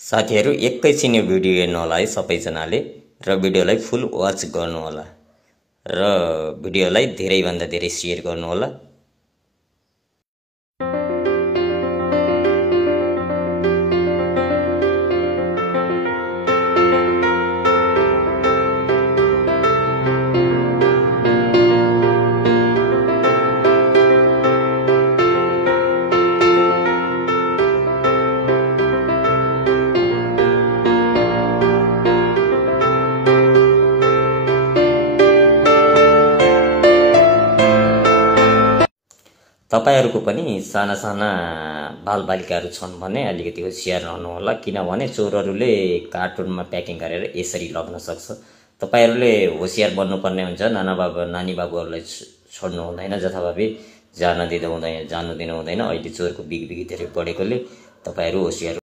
साथीहरू एकैछिन यो भिडियो हेर्नु होला है सबैजनाले र भिडियोलाई फुल वाच गर्नु होला र भिडियोलाई धेरैभन्दा धेरै शेयर गर्नु होला। तपाईहरुको पनि साना साना बालबालिकाहरू छन् भने अलिकति होशियार रहनु होला, किनभने चोरहरूले कार्टुनमा प्याकिङ गरेर यसरी लग्न सक्छ। तपाईहरुले होशियार बन्नुपर्ने हुन्छ। नानी बाबुहरूलाई छोड्नु हुँदैन, जथाभावी जानु दिनु हुँदैन। अहिले चोरको बिगबिगी धेरै बढेकोले तपाईहरु होशियार